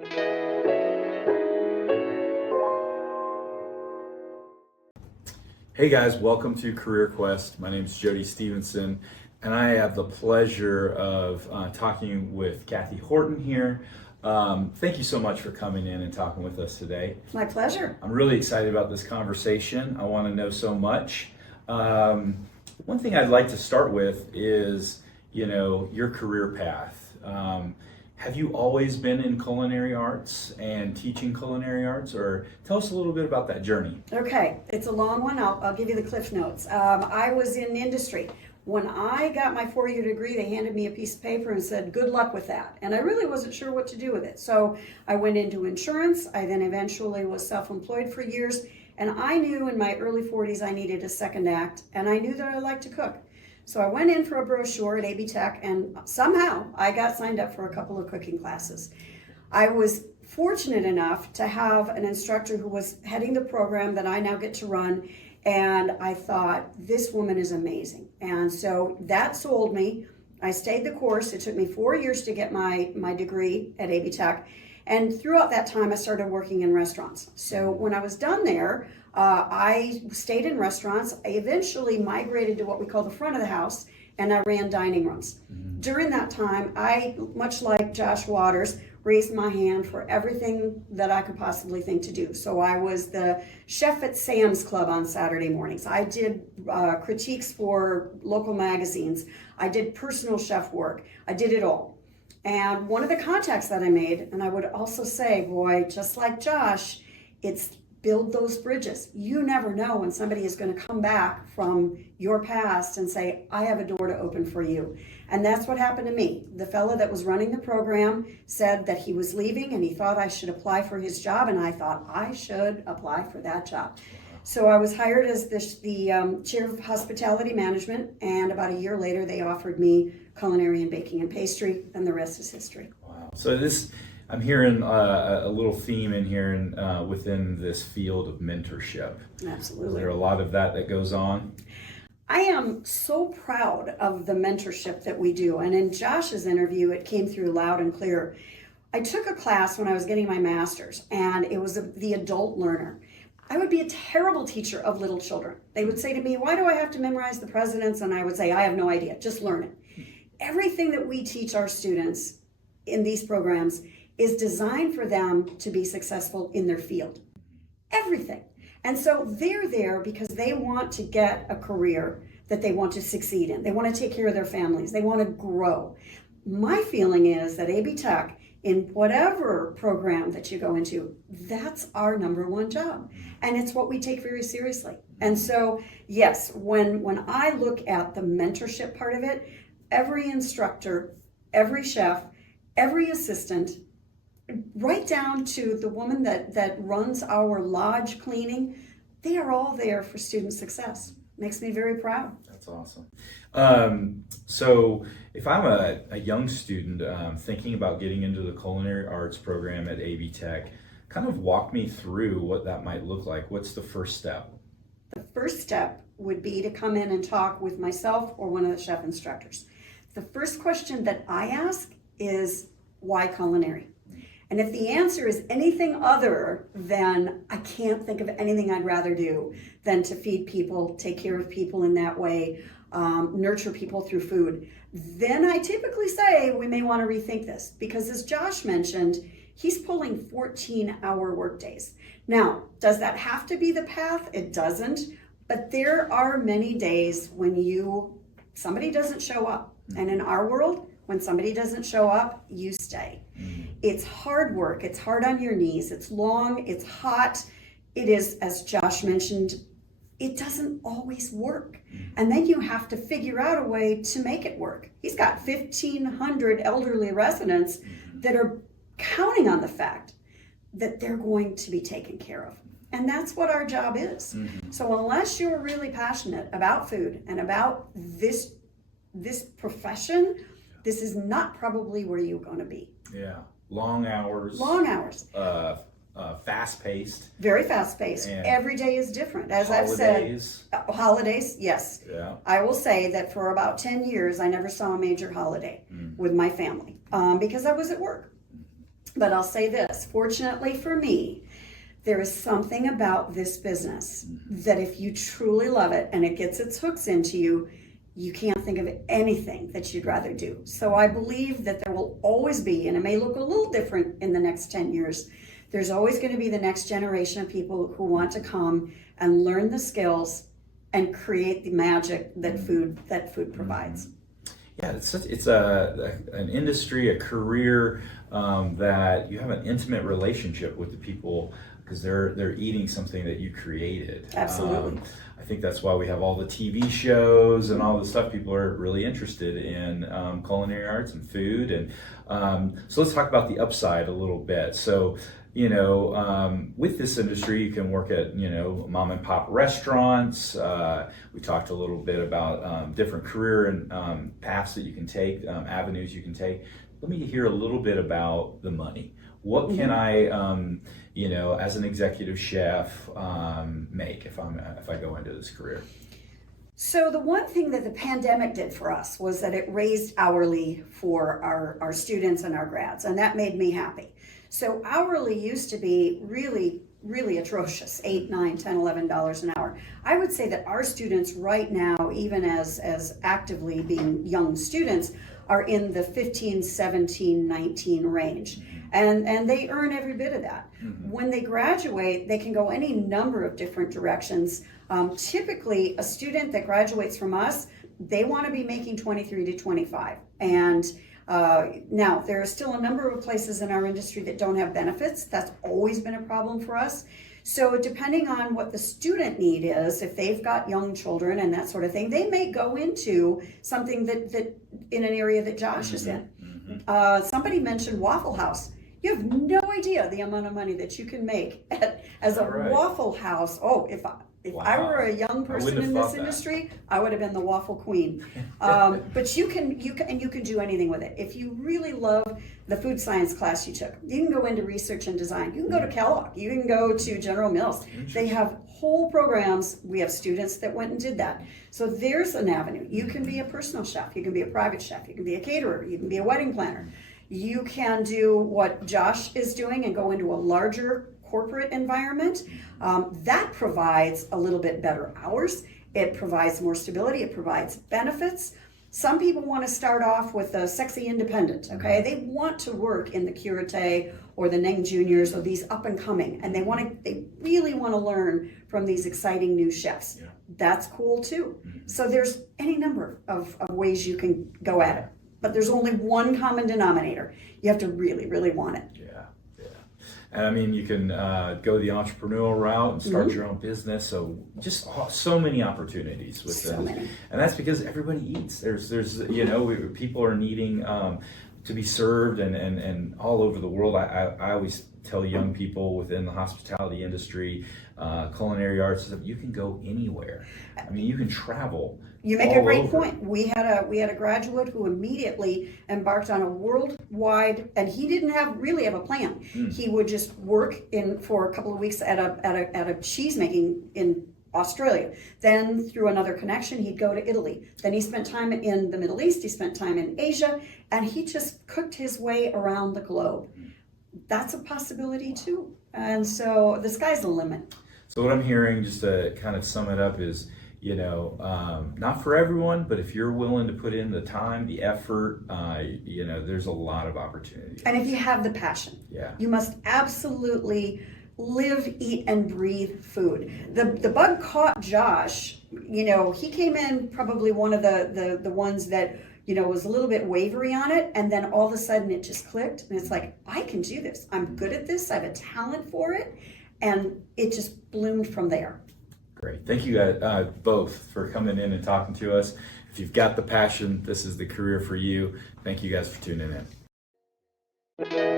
Hey guys, welcome to Career Quest. My name is Jody Stevenson, and I have the pleasure of talking with Cathy Horton here. Thank you so much for coming in and talking with us today. My pleasure. I'm really excited about this conversation. I want to know so much. One thing I'd like to start with is, your career path. Have you always been in culinary arts and teaching culinary arts, or tell us a little bit about that journey? Okay, it's a long one. I'll give you the cliff notes. I was in industry. When I got my 4-year degree, they handed me a piece of paper and said, good luck with that. And I really wasn't sure what to do with it. So I went into insurance. I then eventually was self-employed for years. And I knew in my early 40s I needed a second act, and I knew that I liked to cook. So I went in for a brochure at AB Tech, and somehow I got signed up for a couple of cooking classes. I was fortunate enough to have an instructor who was heading the program that I now get to run, and I thought, this woman is amazing. And so that sold me. I stayed the course. It took me 4 years to get my degree at AB Tech. And throughout that time, I started working in restaurants. So when I was done there, I stayed in restaurants. I eventually migrated to what we call the front of the house, and I ran dining rooms. Mm-hmm. During that time, I, much like Josh Waters, raised my hand for everything that I could possibly think to do. So I was the chef at Sam's Club on Saturday mornings. I did critiques for local magazines. I did personal chef work. I did it all. And one of the contacts that I made, and I would also say, boy, just like Josh, it's build those bridges. You never know when somebody is going to come back from your past and say, I have a door to open for you. And that's what happened to me. The fellow that was running the program said that he was leaving and he thought I should apply for his job, and I thought I should apply for that job. So I was hired as the chair of hospitality management, and about a year later they offered me culinary and baking and pastry, and the rest is history. Wow. So I'm hearing a little theme in here within this field of mentorship. Absolutely. Is there a lot of that goes on? I am so proud of the mentorship that we do. And in Josh's interview, it came through loud and clear. I took a class when I was getting my master's, and it was the adult learner. I would be a terrible teacher of little children. They would say to me, why do I have to memorize the presidents? And I would say, I have no idea, just learn it. Everything that we teach our students in these programs is designed for them to be successful in their field. Everything. And so they're there because they want to get a career that they want to succeed in. They want to take care of their families. They want to grow. My feeling is that AB Tech, in whatever program that you go into, that's our number one job. And it's what we take very seriously. And so, yes, when I look at the mentorship part of it, every instructor, every chef, every assistant, right down to the woman that runs our lodge cleaning, they are all there for student success. Makes me very proud. That's awesome. So if I'm a young student thinking about getting into the culinary arts program at AB Tech, kind of walk me through what that might look like. What's the first step? The first step would be to come in and talk with myself or one of the chef instructors. The first question that I ask is, why culinary? And if the answer is anything other than, I can't think of anything I'd rather do than to feed people, take care of people in that way, nurture people through food, then I typically say we may want to rethink this. Because as Josh mentioned, he's pulling 14-hour workdays. Now, does that have to be the path? It doesn't. But there are many days when somebody doesn't show up. And in our world, when somebody doesn't show up, you stay. It's hard work. It's hard on your knees. It's long. It's hot. It is, as Josh mentioned, it doesn't always work. And then you have to figure out a way to make it work. He's got 1,500 elderly residents that are counting on the fact that they're going to be taken care of. And that's what our job is. Mm-hmm. So unless you're really passionate about food and about this profession, this is not probably where you're going to be. Yeah. Long hours. Fast-paced. Very fast-paced. Every day is different. As holidays. I've said, holidays, yes. Yeah. I will say that for about 10 years, I never saw a major holiday with my family because I was at work. But I'll say this, fortunately for me, there is something about this business that if you truly love it and it gets its hooks into you, you can't think of anything that you'd rather do. So I believe that there will always be, and it may look a little different in the next 10 years, there's always going to be the next generation of people who want to come and learn the skills and create the magic that food provides. Yeah, it's an industry, a career that you have an intimate relationship with the people because they're eating something that you created. Absolutely. I think that's why we have all the TV shows and all the stuff. People are really interested in culinary arts and food. And so let's talk about the upside a little bit. So, with this industry, you can work at, mom and pop restaurants. We talked a little bit about different career and paths that you can take, avenues you can take. Let me hear a little bit about the money. What can I, as an executive chef, make if I go into this career? So the one thing that the pandemic did for us was that it raised hourly for our students and our grads, and that made me happy. So hourly used to be really, really atrocious, $8, $9, $10, $11 an hour. I would say that our students right now, even as actively being young students, are in the 15, 17, 19 range. And they earn every bit of that. When they graduate, they can go any number of different directions. Typically, a student that graduates from us, they want to be making 23 to 25. And now, there are still a number of places in our industry that don't have benefits. That's always been a problem for us. So depending on what the student need is, if they've got young children and that sort of thing, they may go into something that in an area that Josh is in. Somebody mentioned Waffle House. You have no idea the amount of money that you can make as a Waffle House. Oh, if I were a young person in this industry, I would have been the waffle queen. But you can do anything with it. If you really love the food science class you took, you can go into research and design. You can go to Kellogg. You can go to General Mills. They have whole programs. We have students that went and did that. So there's an avenue. You can be a personal chef. You can be a private chef. You can be a caterer. You can be a wedding planner. You can do what Josh is doing and go into a larger corporate environment. That provides a little bit better hours. It provides more stability. It provides benefits. Some people want to start off with a sexy independent, okay? They want to work in the Curate or the Neng Juniors or these up and coming, and they really want to learn from these exciting new chefs. Yeah. That's cool too. So there's any number of ways you can go at it, but there's only one common denominator. You have to really, really want it. And I mean, you can go the entrepreneurial route and start your own business. So just so many opportunities with so many. And that's because everybody eats. There's people are needing to be served and all over the world. I always tell young people within the hospitality industry, culinary arts, you can go anywhere. I mean, you can travel. You make a great point. We had a graduate who immediately embarked on a worldwide, and he didn't really have a plan. He would just work for a couple of weeks at a cheese making in Australia. Then through another connection, he'd go to Italy. Then he spent time in the Middle East. He spent time in Asia, and he just cooked his way around the globe. That's a possibility too. And so the sky's the limit. So what I'm hearing, just to kind of sum it up, is not for everyone, but if you're willing to put in the time, the effort, there's a lot of opportunity. And if you have the passion, you must absolutely live, eat, and breathe food. The bug caught Josh. He came in probably one of the ones that was a little bit wavery on it, and then all of a sudden it just clicked, and it's like, I can do this. I'm good at this. I have a talent for it, and it just bloomed from there. Great. Thank you guys both for coming in and talking to us. If you've got the passion, this is the career for you. Thank you guys for tuning in.